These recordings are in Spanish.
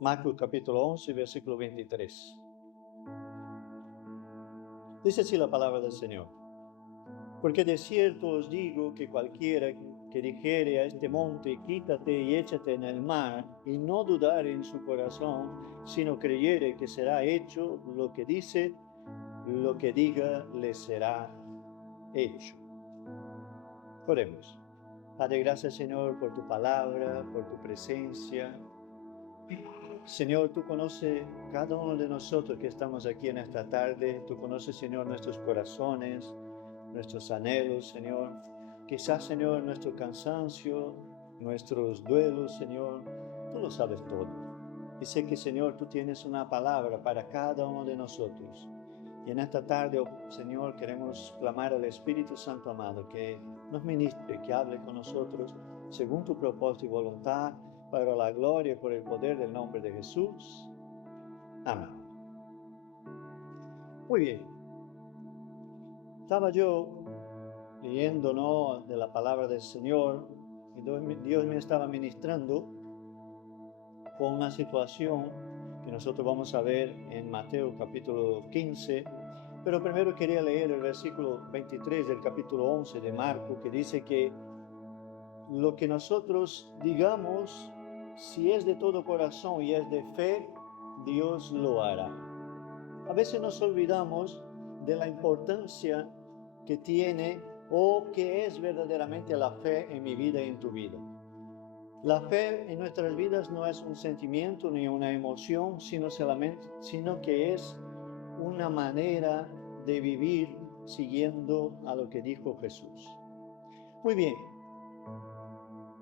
Marcos capítulo 11, versículo 23. Dice así la palabra del Señor. Porque de cierto os digo que cualquiera que dijere a este monte, quítate y échate en el mar, y no dudare en su corazón, sino creyere que será hecho lo que dice, lo que diga le será hecho. Oremos. Padre, gracias Señor por tu palabra, por tu presencia. Señor, tú conoces cada uno de nosotros que estamos aquí en esta tarde. Tú conoces, Señor, nuestros corazones, nuestros anhelos, Señor. Quizás, Señor, nuestro cansancio, nuestros duelos, Señor. Tú lo sabes todo. Y sé que, Señor, tú tienes una palabra para cada uno de nosotros. Y en esta tarde, oh, Señor, queremos clamar al Espíritu Santo amado que nos ministre, que hable con nosotros según tu propósito y voluntad, para la gloria y por el poder del nombre de Jesús. Amén. Muy bien. Estaba yo leyendo, ¿no?, de la palabra del Señor, y Dios me estaba ministrando con una situación que nosotros vamos a ver en Mateo capítulo 15, pero primero quería leer el versículo 23 del capítulo 11 de Marcos, que dice que lo que nosotros digamos, si es de todo corazón y es de fe, Dios lo hará. A veces nos olvidamos de la importancia que tiene o que es verdaderamente la fe en mi vida y en tu vida. La fe en nuestras vidas no es un sentimiento ni una emoción, sino que es una manera de vivir siguiendo a lo que dijo Jesús. Muy bien.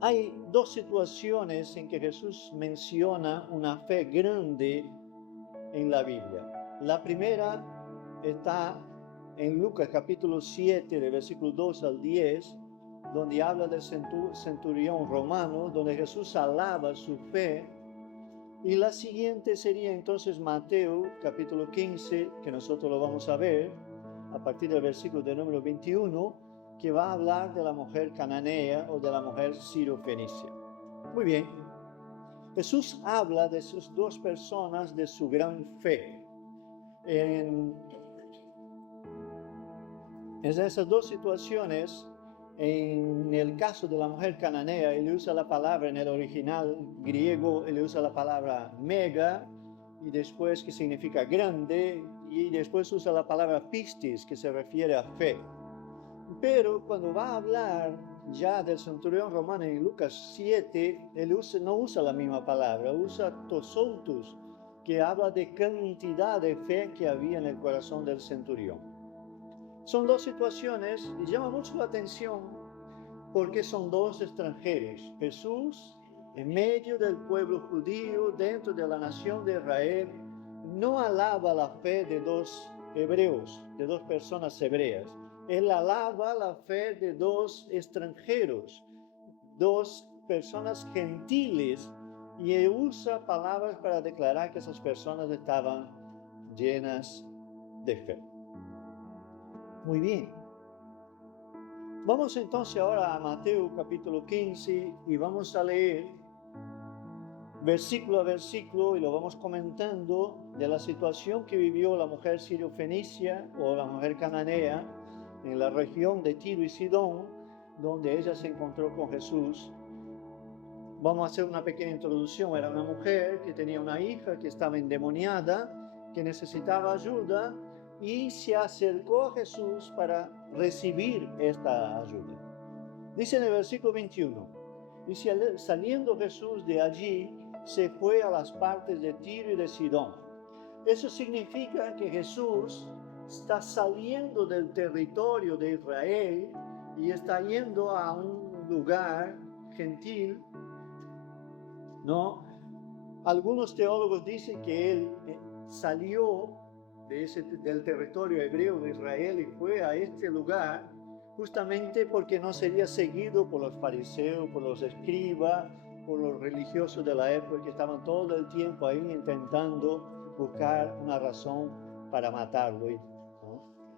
Hay dos situaciones en que Jesús menciona una fe grande en la Biblia. La primera está en Lucas capítulo 7, de versículo 2 al 10, donde habla del centurión romano, donde Jesús alaba su fe. Y la siguiente sería entonces Mateo capítulo 15, que nosotros lo vamos a ver a partir del versículo de número 21, que va a hablar de la mujer cananea o de la mujer sirofenicia. Muy bien. Jesús habla de sus dos personas, de su gran fe. En esas dos situaciones, en el caso de la mujer cananea, él usa la palabra en el original griego, él usa la palabra mega, y después que significa grande, y después usa la palabra pistis, que se refiere a fe. Pero cuando va a hablar ya del centurión romano en Lucas 7, él no usa la misma palabra, usa tosoutos, que habla de cantidad de fe que había en el corazón del centurión. Son dos situaciones y llama mucho la atención porque son dos extranjeros. Jesús, en medio del pueblo judío, dentro de la nación de Israel, no alaba la fe de dos hebreos, de dos personas hebreas. Él alaba la fe de dos extranjeros, dos personas gentiles, y él usa palabras para declarar que esas personas estaban llenas de fe. Muy bien. Vamos entonces ahora a Mateo capítulo 15 y vamos a leer versículo a versículo y lo vamos comentando de la situación que vivió la mujer sirofenicia o la mujer cananea en la región de Tiro y Sidón, donde ella se encontró con Jesús. Vamos a hacer una pequeña introducción. Era una mujer que tenía una hija que estaba endemoniada, que necesitaba ayuda, y se acercó a Jesús para recibir esta ayuda. Dice en el versículo 21, y saliendo Jesús de allí, se fue a las partes de Tiro y de Sidón. Eso significa que Jesús está saliendo del territorio de Israel y está yendo a un lugar gentil, ¿no? Algunos teólogos dicen que él salió del territorio hebreo de Israel y fue a este lugar justamente porque no sería seguido por los fariseos, por los escribas, por los religiosos de la época que estaban todo el tiempo ahí intentando buscar una razón para matarlo, ¿no?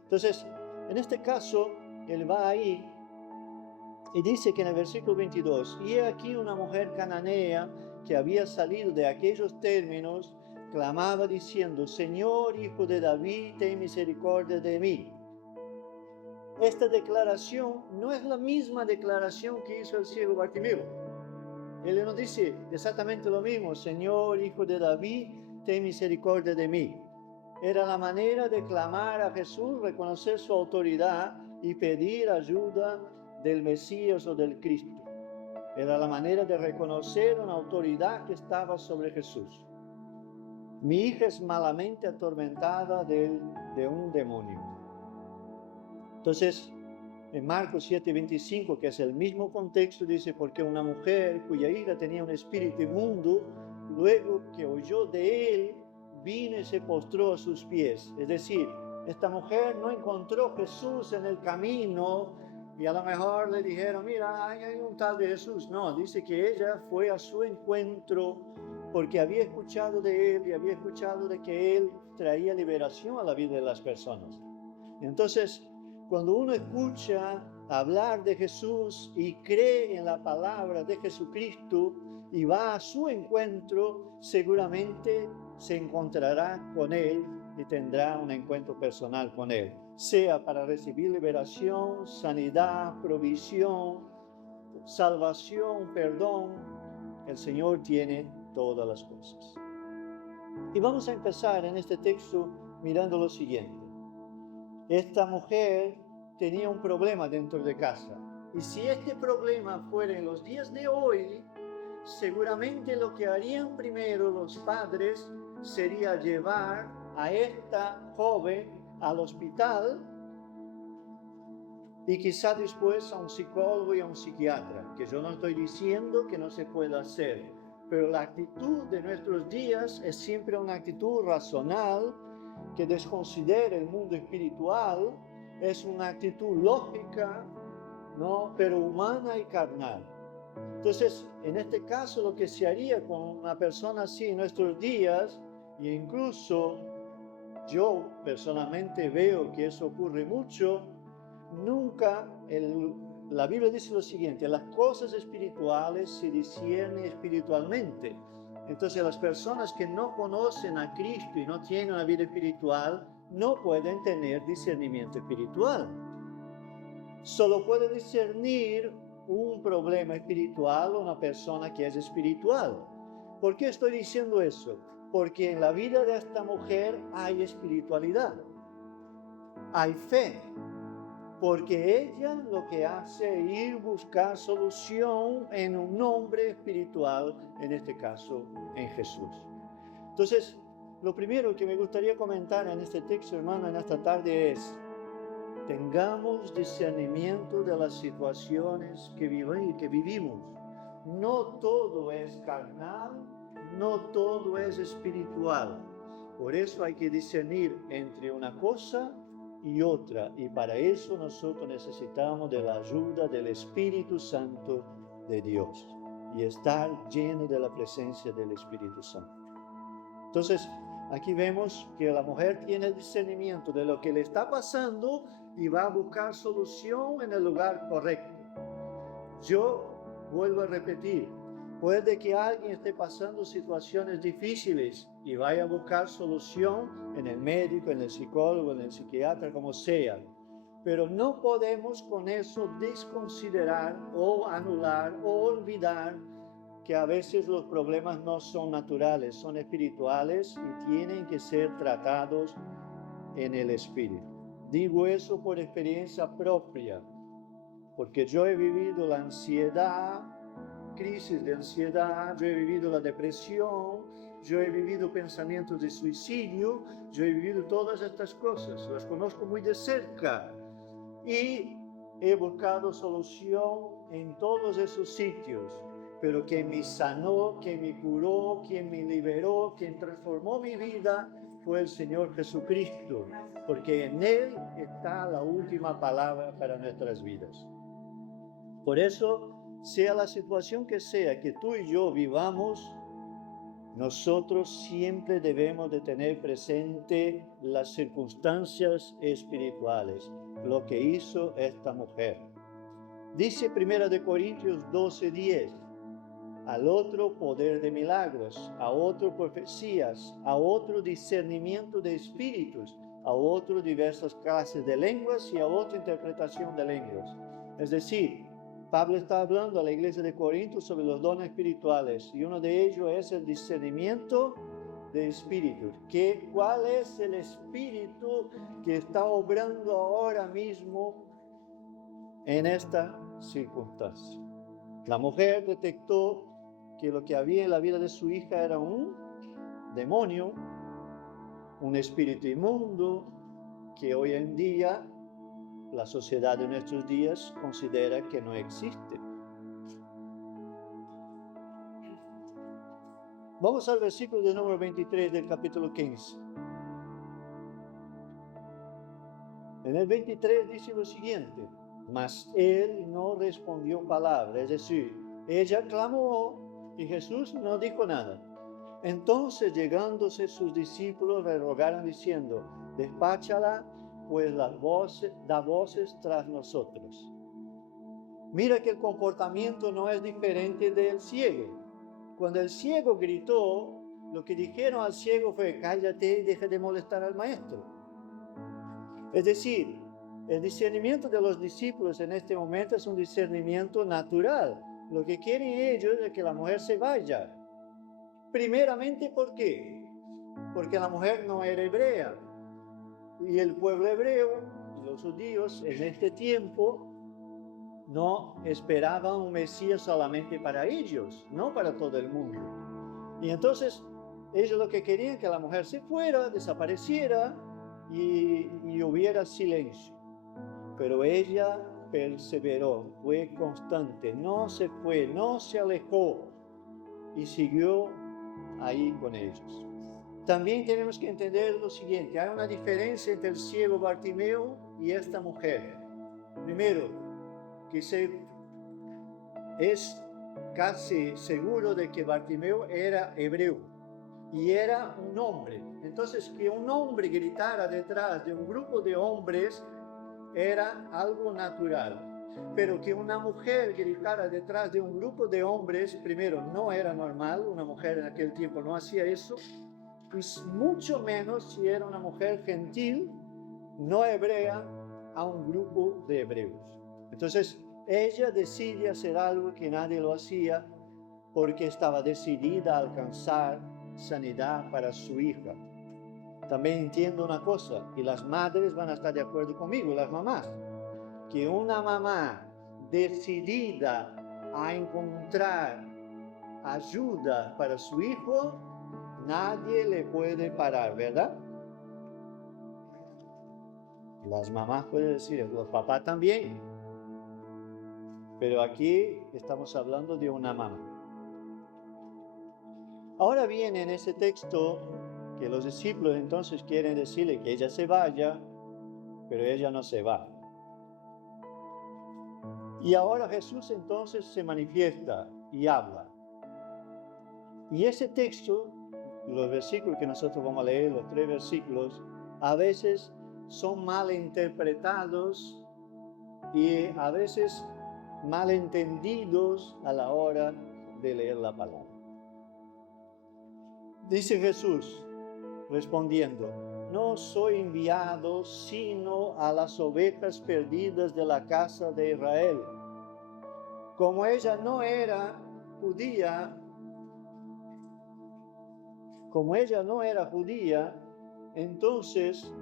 Entonces, en este caso, él va ahí y dice que en el versículo 22, y he aquí una mujer cananea que había salido de aquellos términos, clamaba diciendo: Señor, Hijo de David, ten misericordia de mí. Esta declaración no es la misma declaración que hizo el ciego Bartimeo. Él nos dice exactamente lo mismo: Señor, Hijo de David, ten misericordia de mí. Era la manera de clamar a Jesús, reconocer su autoridad y pedir ayuda del Mesías o del Cristo. Era la manera de reconocer una autoridad que estaba sobre Jesús. Mi hija es malamente atormentada de un demonio. Entonces, en Marcos 7:25, que es el mismo contexto, dice: porque una mujer cuya hija tenía un espíritu inmundo, luego que oyó de él, vino y se postró a sus pies. Es decir, esta mujer no encontró Jesús en el camino y a lo mejor le dijeron: mira, hay un tal de Jesús. No, dice que ella fue a su encuentro porque había escuchado de él y había escuchado de que él traía liberación a la vida de las personas. Entonces, cuando uno escucha hablar de Jesús y cree en la palabra de Jesucristo y va a su encuentro, seguramente se encontrará con él y tendrá un encuentro personal con él, sea para recibir liberación, sanidad, provisión, salvación, perdón. El Señor tiene todas las cosas. Y vamos a empezar en este texto mirando lo siguiente. Esta mujer tenía un problema dentro de casa. Y si este problema fuera en los días de hoy, seguramente lo que harían primero los padres sería llevar a esta joven al hospital y quizá después a un psicólogo y a un psiquiatra, que yo no estoy diciendo que no se pueda hacer, pero la actitud de nuestros días es siempre una actitud racional que desconsidera el mundo espiritual, es una actitud lógica, ¿no? Pero humana y carnal. Entonces, en este caso, lo que se haría con una persona así en nuestros días, e incluso yo personalmente veo que eso ocurre mucho, la Biblia dice lo siguiente: las cosas espirituales se disciernen espiritualmente. Entonces, las personas que no conocen a Cristo y no tienen una vida espiritual no pueden tener discernimiento espiritual. Solo puede discernir un problema espiritual una persona que es espiritual. ¿Por qué estoy diciendo eso? Porque en la vida de esta mujer hay espiritualidad, hay fe, porque ella lo que hace es ir buscar solución en un hombre espiritual, en este caso en Jesús. Entonces, lo primero que me gustaría comentar en este texto, hermano, en esta tarde es: tengamos discernimiento de las situaciones que vivimos. No todo es carnal, no todo es espiritual. Por eso hay que discernir entre una cosa y otra, y para eso nosotros necesitamos de la ayuda del Espíritu Santo de Dios y estar lleno de la presencia del Espíritu Santo. Entonces, aquí vemos que la mujer tiene el discernimiento de lo que le está pasando y va a buscar solución en el lugar correcto. Yo vuelvo a repetir, puede que alguien esté pasando situaciones difíciles y vaya a buscar solución en el médico, en el psicólogo, en el psiquiatra, como sea. Pero no podemos con eso desconsiderar o anular o olvidar que a veces los problemas no son naturales, son espirituales y tienen que ser tratados en el espíritu. Digo eso por experiencia propia, porque yo he vivido la ansiedad, crisis de ansiedad, yo he vivido la depresión, yo he vivido pensamientos de suicidio, yo he vivido todas estas cosas, las conozco muy de cerca y he buscado solución en todos esos sitios, pero quien me sanó, quien me curó, quien me liberó, quien transformó mi vida fue el Señor Jesucristo, porque en Él está la última palabra para nuestras vidas. Por eso, sea la situación que sea que tú y yo vivamos, nosotros siempre debemos de tener presente las circunstancias espirituales, lo que hizo esta mujer. Dice 1 Corintios 12:10, al otro poder de milagros, a otro profecías, a otro discernimiento de espíritus, a otro diversas clases de lenguas y a otra interpretación de lenguas. Es decir, Pablo está hablando a la iglesia de Corinto sobre los dones espirituales y uno de ellos es el discernimiento de espíritus. ¿Cuál es el espíritu que está obrando ahora mismo en esta circunstancia? La mujer detectó que lo que había en la vida de su hija era un demonio, un espíritu inmundo que hoy en día la sociedad de nuestros días considera que no existe. Vamos al versículo de número 23 del capítulo 15. En el 23 dice lo siguiente: mas él no respondió palabra, es decir, ella clamó y Jesús no dijo nada. Entonces, llegándose sus discípulos, le rogaron diciendo: despáchala, pues da voces tras nosotros. Mira que el comportamiento no es diferente del ciego. Cuando el ciego gritó, lo que dijeron al ciego fue: cállate y deja de molestar al maestro. Es decir, el discernimiento de los discípulos en este momento es un discernimiento natural. Lo que quieren ellos es que la mujer se vaya. Primeramente, ¿por qué? Porque la mujer no era hebrea. Y el pueblo hebreo, los judíos, en este tiempo, no esperaban un Mesías solamente para ellos, no para todo el mundo. Y entonces, ellos lo que querían que la mujer se fuera, desapareciera y hubiera silencio. Pero ella perseveró, fue constante, no se fue, no se alejó y siguió ahí con ellos. También tenemos que entender lo siguiente: hay una diferencia entre el ciego Bartimeo y esta mujer. Primero, que es casi seguro de que Bartimeo era hebreo y era un hombre. Entonces, que un hombre gritara detrás de un grupo de hombres era algo natural. Pero que una mujer gritara detrás de un grupo de hombres, primero, no era normal. Una mujer en aquel tiempo no hacía eso, y mucho menos si era una mujer gentil, no hebrea, a un grupo de hebreos. Entonces, ella decide hacer algo que nadie lo hacía, porque estaba decidida a alcanzar sanidad para su hija. También entiendo una cosa, y las madres van a estar de acuerdo conmigo, las mamás, que una mamá decidida a encontrar ayuda para su hijo, nadie le puede parar, ¿verdad? Las mamás pueden decir, los papás también. Pero aquí estamos hablando de una mamá. Ahora bien, en ese texto, que los discípulos entonces quieren decirle que ella se vaya, pero ella no se va. Y ahora Jesús entonces se manifiesta y habla. Y ese texto, los versículos que nosotros vamos a leer, los 3 versículos, a veces son mal interpretados y a veces mal entendidos a la hora de leer la palabra. Dice Jesús respondiendo: no soy enviado sino a las ovejas perdidas de la casa de Israel. Como ella no era judía, entonces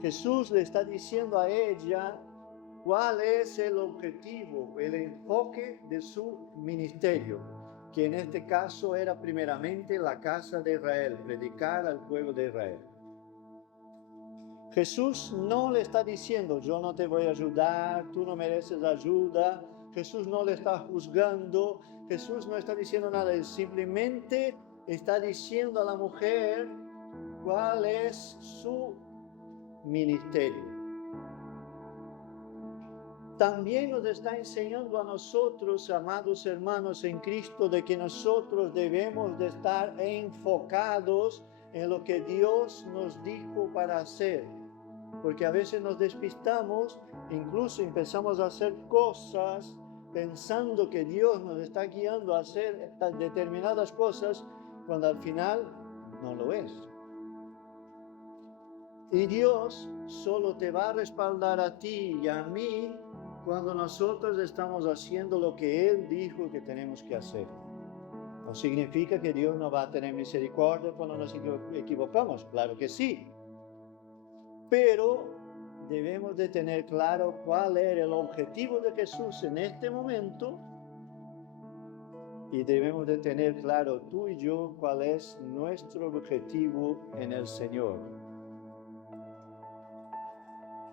Jesús le está diciendo a ella cuál es el objetivo, el enfoque de su ministerio, que en este caso era primeramente la casa de Israel, predicar al pueblo de Israel. Jesús no le está diciendo: yo no te voy a ayudar, tú no mereces ayuda. Jesús no le está juzgando, Jesús no está diciendo nada, él simplemente está diciendo a la mujer cuál es su ministerio. También nos está enseñando a nosotros, amados hermanos en Cristo, de que nosotros debemos de estar enfocados en lo que Dios nos dijo para hacer. Porque a veces nos despistamos, incluso empezamos a hacer cosas pensando que Dios nos está guiando a hacer determinadas cosas, cuando al final no lo es. Y Dios solo te va a respaldar a ti y a mí cuando nosotros estamos haciendo lo que Él dijo que tenemos que hacer. No significa que Dios no va a tener misericordia cuando nos equivocamos, claro que sí. Pero debemos de tener claro cuál era el objetivo de Jesús en este momento y debemos de tener claro tú y yo cuál es nuestro objetivo en el Señor.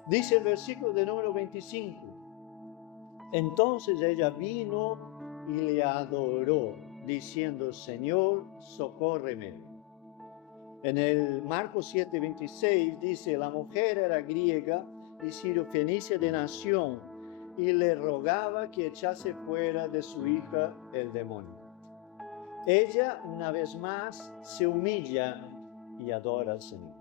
Dice el versículo de número 25. Entonces ella vino y le adoró, diciendo, Señor, socórreme. En el Marcos 7:26 dice, la mujer era griega y sirofenicia de nación, y le rogaba que echase fuera de su hija el demonio. Ella, una vez más, se humilla y adora al Señor.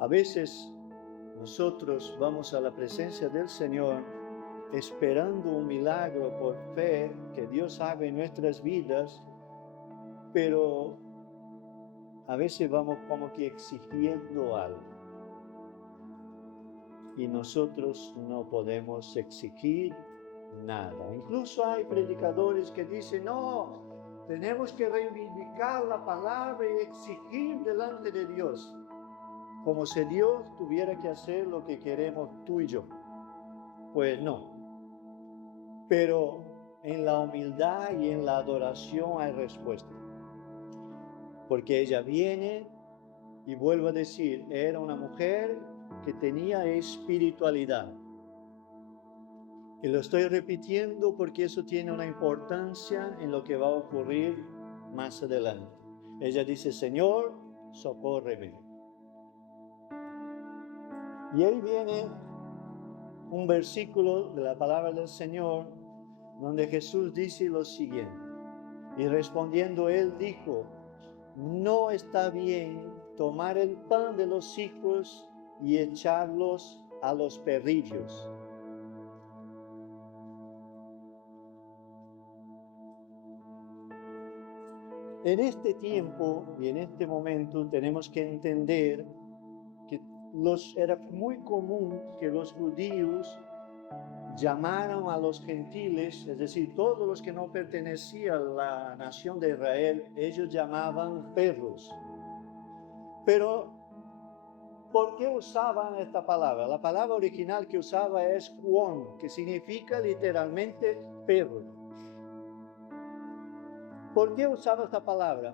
A veces nosotros vamos a la presencia del Señor esperando un milagro por fe que Dios haga en nuestras vidas, pero a veces vamos como que exigiendo algo. Y nosotros no podemos exigir nada. Incluso hay predicadores que dicen, no, tenemos que reivindicar la palabra y exigir delante de Dios, como si Dios tuviera que hacer lo que queremos tú y yo. Pues no. Pero en la humildad y en la adoración hay respuesta. Porque ella viene y vuelvo a decir, era una mujer que tenía espiritualidad. Y lo estoy repitiendo porque eso tiene una importancia en lo que va a ocurrir más adelante. Ella dice, Señor, socórreme. Y ahí viene un versículo de la palabra del Señor donde Jesús dice lo siguiente. Y respondiendo él dijo, no está bien tomar el pan de los hijos y echarlos a los perrillos. En este tiempo y en este momento tenemos que entender que era muy común que los judíos llamaron a los gentiles, es decir, todos los que no pertenecían a la nación de Israel, ellos llamaban perros. Pero, ¿por qué usaban esta palabra? La palabra original que usaba es huon, que significa literalmente perro. ¿Por qué usaba esta palabra?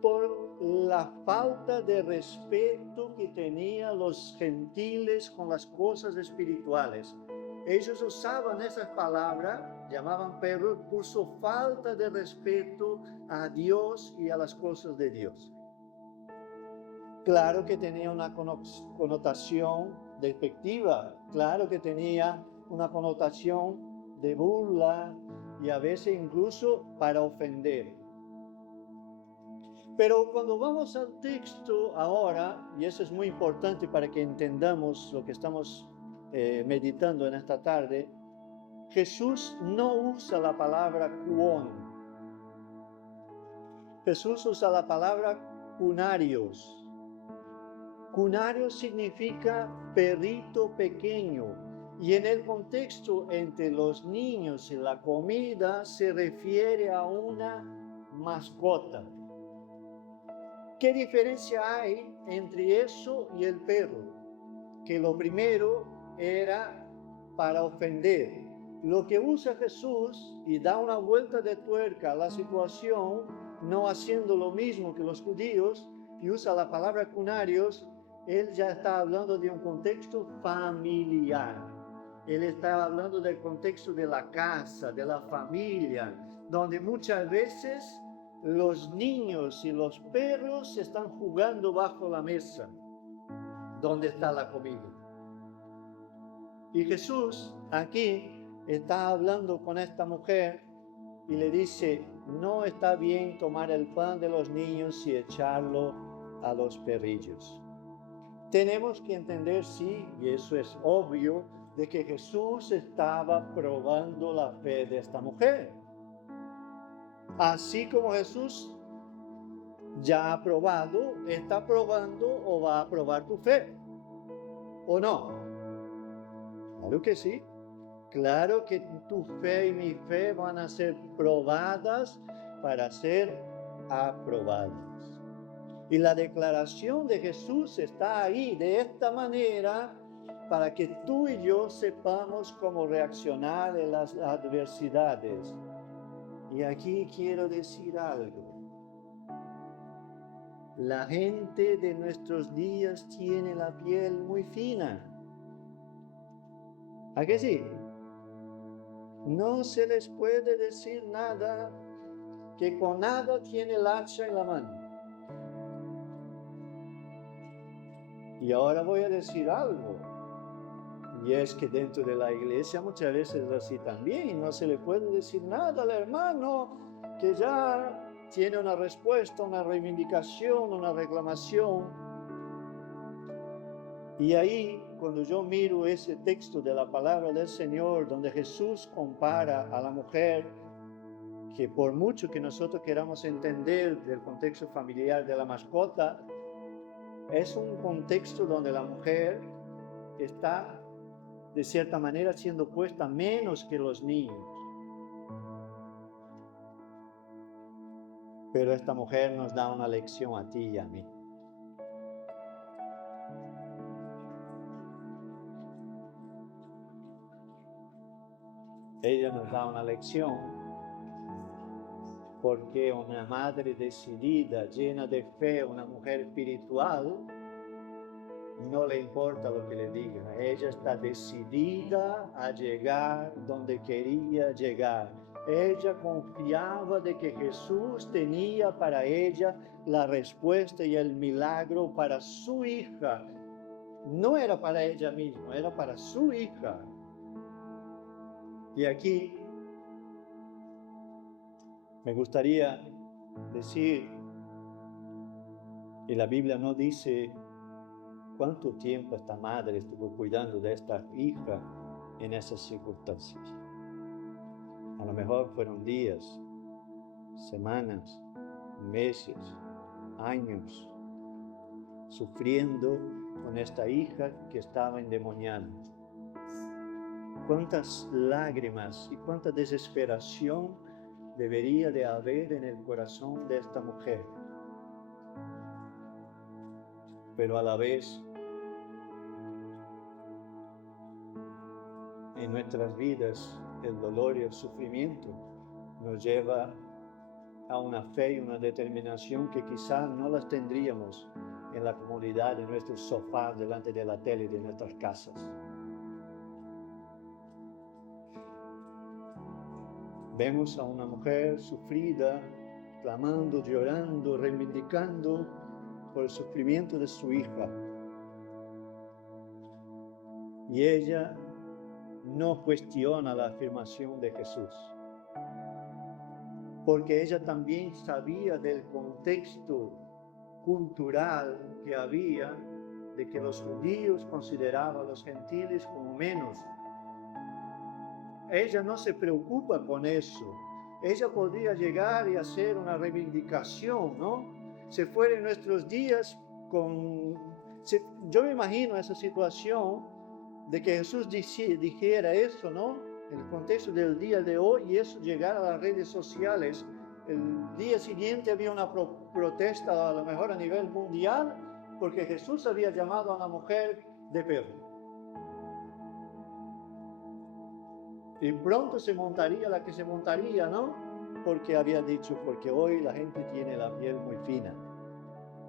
Por la falta de respeto que tenían los gentiles con las cosas espirituales. Ellos usaban esas palabras, llamaban perros, por su falta de respeto a Dios y a las cosas de Dios. Claro que tenía una connotación despectiva, claro que tenía una connotación de burla y a veces incluso para ofender. Pero cuando vamos al texto ahora, y eso es muy importante para que entendamos lo que estamos meditando en esta tarde, Jesús no usa la palabra huon. Jesús usa la palabra cunarios. Cunarios significa perrito pequeño. Y en el contexto entre los niños y la comida se refiere a una mascota. ¿Qué diferencia hay entre eso y el perro? Que lo primero era para ofender. Lo que usa Jesús y da una vuelta de tuerca a la situación, no haciendo lo mismo que los judíos, y usa la palabra cunarios, él ya está hablando de un contexto familiar. Él está hablando del contexto de la casa, de la familia, donde muchas veces los niños y los perros están jugando bajo la mesa, donde está la comida. Y Jesús aquí está hablando con esta mujer y le dice, no está bien tomar el pan de los niños y echarlo a los perrillos. Tenemos que entender, sí, y eso es obvio, de que Jesús estaba probando la fe de esta mujer. Así como Jesús ya ha probado, está probando o va a probar tu fe. ¿O no? Claro que sí. Claro que tu fe y mi fe van a ser probadas para ser aprobadas. Y la declaración de Jesús está ahí de esta manera para que tú y yo sepamos cómo reaccionar en las adversidades. Y aquí quiero decir algo. La gente de nuestros días tiene la piel muy fina. ¿A qué sí? No se les puede decir nada, que con nada tiene el hacha en la mano. Y ahora voy a decir algo. Y es que dentro de la iglesia muchas veces es así también. Y no se le puede decir nada al hermano que ya tiene una respuesta, una reivindicación, una reclamación. Y ahí, cuando yo miro ese texto de la palabra del Señor, donde Jesús compara a la mujer, que por mucho que nosotros queramos entender del contexto familiar de la mascota, es un contexto donde la mujer está, de cierta manera, siendo puesta menos que los niños. Pero esta mujer nos da una lección a ti y a mí. Ella nos da una lección porque una madre decidida, llena de fe, una mujer espiritual, no le importa lo que le digan. Ella está decidida a llegar donde quería llegar. Ella confiaba de que Jesús tenía para ella la respuesta y el milagro para su hija. No era para ella misma, era para su hija. Y aquí me gustaría decir, y la Biblia no dice cuánto tiempo esta madre estuvo cuidando de esta hija en esas circunstancias. A lo mejor fueron días, semanas, meses, años, sufriendo con esta hija que estaba endemoniada. Cuántas lágrimas y cuánta desesperación debería de haber en el corazón de esta mujer. Pero a la vez, en nuestras vidas, el dolor y el sufrimiento nos lleva a una fe y una determinación que quizás no las tendríamos en la comodidad de nuestros sofás delante de la tele de nuestras casas. Vemos a una mujer sufrida, clamando, llorando, reivindicando por el sufrimiento de su hija. Y ella no cuestiona la afirmación de Jesús, porque ella también sabía del contexto cultural que había, de que los judíos consideraban a los gentiles como menos. Ella no se preocupa con eso. Ella podría llegar y hacer una reivindicación, ¿no? Si fuera en nuestros días yo me imagino esa situación de que Jesús dijera eso, ¿no? En el contexto del día de hoy, y eso llegara a las redes sociales. El día siguiente había una protesta, a lo mejor a nivel mundial, porque Jesús había llamado a una mujer de perro. Y pronto se montaría la que se montaría, ¿no? Porque había dicho, porque hoy la gente tiene la piel muy fina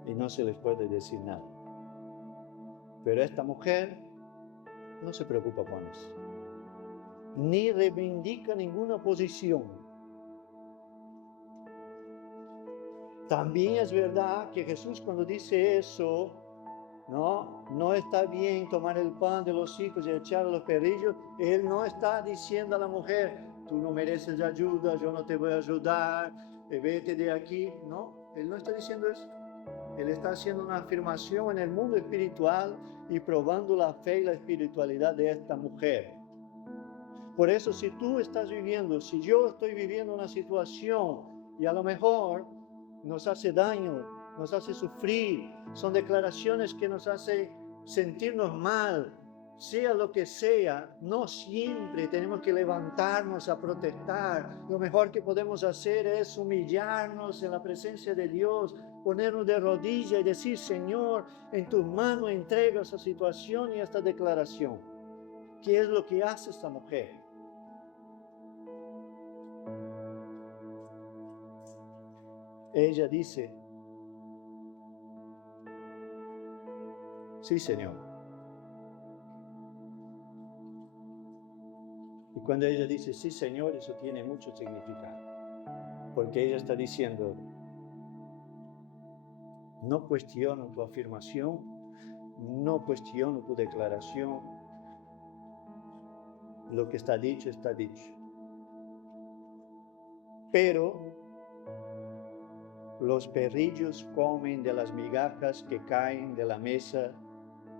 y no se les puede decir nada. Pero esta mujer no se preocupa con eso, ni reivindica ninguna posición. También es verdad que Jesús, cuando dice eso, no está bien tomar el pan de los hijos y echar a los perrillos. Él no está diciendo a la mujer, tú no mereces ayuda, yo no te voy a ayudar, vete de aquí. No, él no está diciendo eso. Él está haciendo una afirmación en el mundo espiritual y probando la fe y la espiritualidad de esta mujer. Por eso, si tú estás viviendo, si yo estoy viviendo una situación y a lo mejor nos hace daño, nos hace sufrir, son declaraciones que nos hacen sentirnos mal, sea lo que sea, no siempre tenemos que levantarnos a protestar. Lo mejor que podemos hacer es humillarnos en la presencia de Dios, ponernos de rodillas y decir: Señor, en tus manos entrego esa situación y esta declaración. ¿Qué es lo que hace esta mujer? Ella dice: sí, Señor. Y cuando ella dice sí, Señor, eso tiene mucho significado. Porque ella está diciendo: no cuestiono tu afirmación, no cuestiono tu declaración. Lo que está dicho, está dicho. Pero los perrillos comen de las migajas que caen de la mesa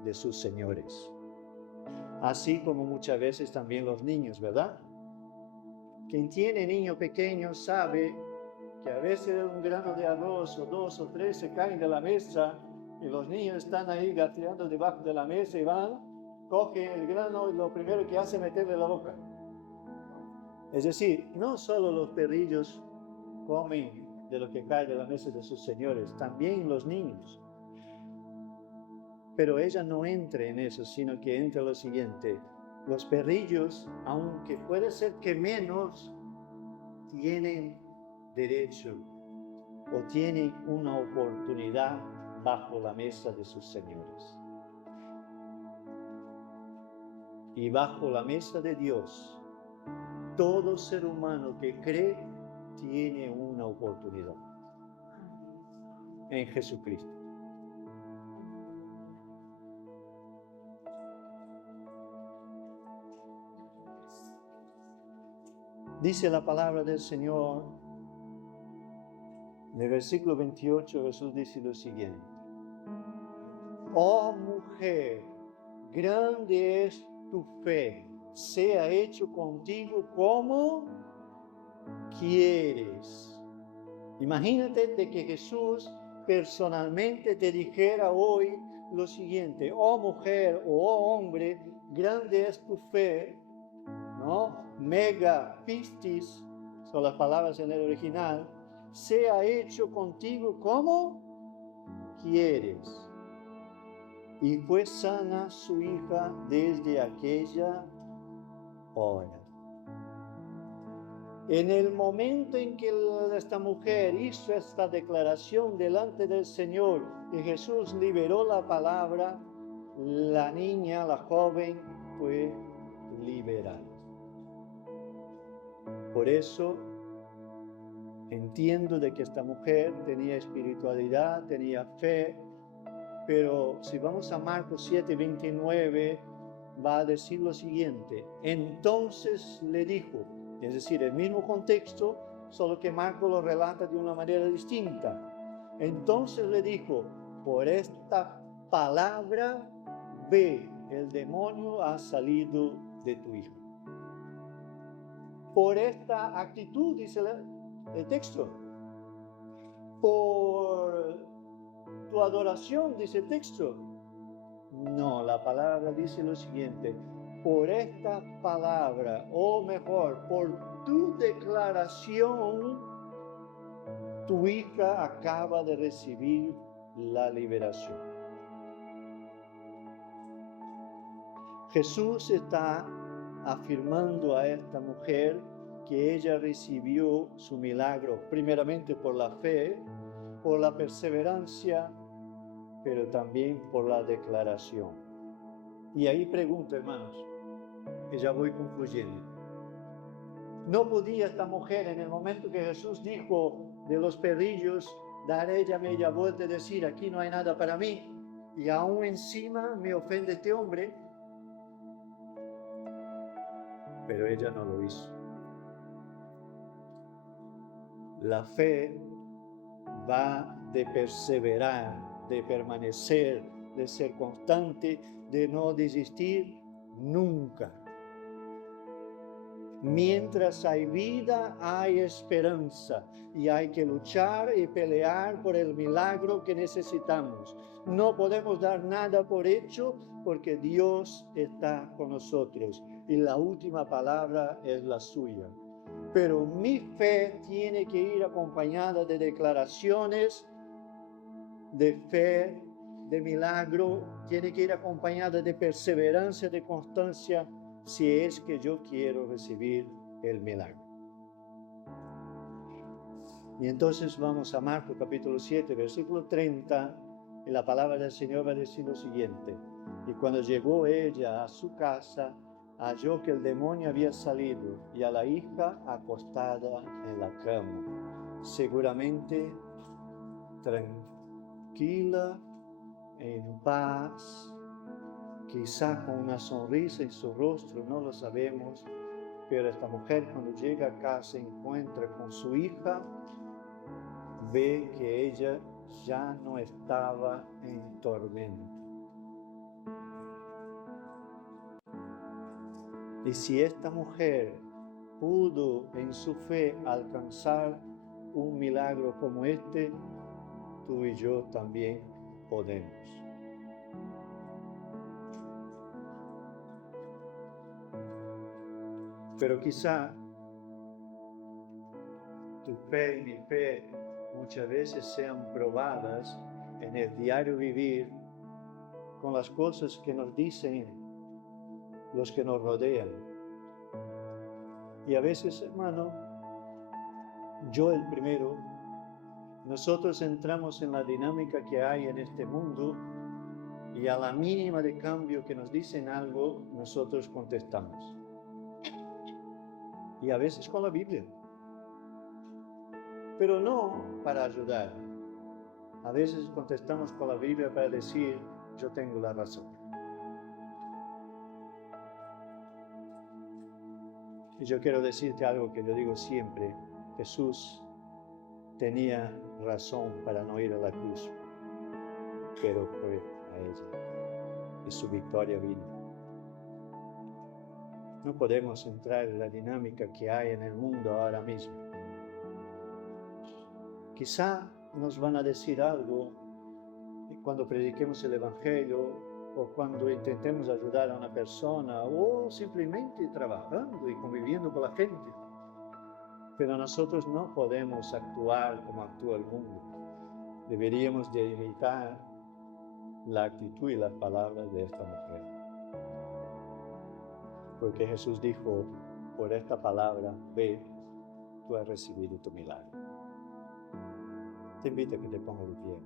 de sus señores. Así como muchas veces también los niños, ¿verdad? Quien tiene niños pequeños sabe que a veces un grano de arroz o 2 o 3 se caen de la mesa y los niños están ahí gateando debajo de la mesa y van, cogen el grano y lo primero que hacen es meterle en la boca. Es decir, no solo los perrillos comen de lo que cae de la mesa de sus señores, también los niños. Pero ella no entra en eso, sino que entra lo siguiente: los perrillos, aunque puede ser que menos, tienen derecho o tienen una oportunidad bajo la mesa de sus señores. Y bajo la mesa de Dios, todo ser humano que cree tiene una oportunidad en Jesucristo. Dice la palabra del Señor, en el versículo 28, Jesús dice lo siguiente: oh mujer, grande es tu fe, sea hecho contigo como quieres. Imagínate de que Jesús personalmente te dijera hoy lo siguiente: oh mujer o oh hombre, grande es tu fe, ¿no? Mega pistis son las palabras en el original. Sea hecho contigo como quieres. Y fue sana su hija desde aquella hora. En el momento en que esta mujer hizo esta declaración delante del Señor y Jesús liberó la palabra, la niña, la joven, fue liberada. Por eso entiendo de que esta mujer tenía espiritualidad, tenía fe, pero si vamos a Marcos 7:29, va a decir lo siguiente: entonces le dijo, es decir, el mismo contexto, solo que Marcos lo relata de una manera distinta. Entonces le dijo: por esta palabra, ve, el demonio ha salido de tu hijo. Por esta actitud, dice el texto. Por tu adoración, dice el texto. No, la palabra dice lo siguiente: por esta palabra, o mejor, por tu declaración, tu hija acaba de recibir la liberación. Jesús está afirmando a esta mujer que ella recibió su milagro, primeramente por la fe, por la perseverancia, pero también por la declaración. Y ahí pregunto, hermanos, que ya voy concluyendo. ¿No podía esta mujer, en el momento que Jesús dijo de los perrillos, dar ella media vuelta y decir: aquí no hay nada para mí, y aún encima me ofende este hombre? Pero ella no lo hizo. La fe va de perseverar, de permanecer, de ser constante, de no desistir nunca. Mientras hay vida, hay esperanza y hay que luchar y pelear por el milagro que necesitamos. No podemos dar nada por hecho porque Dios está con nosotros y la última palabra es la suya. Pero mi fe tiene que ir acompañada de declaraciones de fe, de milagro, tiene que ir acompañada de perseverancia, de constancia, si es que yo quiero recibir el milagro. Y entonces vamos a Marcos capítulo 7, versículo 30, y la palabra del Señor va a decir lo siguiente: y cuando llegó ella a su casa, halló que el demonio había salido y a la hija acostada en la cama, seguramente tranquila, en paz, quizá con una sonrisa en su rostro, no lo sabemos, pero esta mujer cuando llega a casa se encuentra con su hija, ve que ella ya no estaba en tormento. Y si esta mujer pudo en su fe alcanzar un milagro como este, tú y yo también podemos. Pero quizá tu fe y mi fe muchas veces sean probadas en el diario vivir con las cosas que nos dicen los que nos rodean. Y a veces, hermano, yo el primero, nosotros entramos en la dinámica que hay en este mundo y a la mínima de cambio que nos dicen algo, nosotros contestamos. Y a veces con la Biblia. Pero no para ayudar. A veces contestamos con la Biblia para decir, yo tengo la razón. Y yo quiero decirte algo que yo digo siempre. Jesús tenía razón para no ir a la cruz, pero fue a ella y su victoria vino. No podemos entrar en la dinámica que hay en el mundo ahora mismo. Quizá nos van a decir algo cuando prediquemos el Evangelio o cuando intentemos ayudar a una persona o simplemente trabajando y conviviendo con la gente. Pero nosotros no podemos actuar como actúa el mundo. Deberíamos de imitar la actitud y las palabras de esta mujer. Porque Jesús dijo, por esta palabra, ve, tú has recibido tu milagro. Te invito a que te pongas de pie.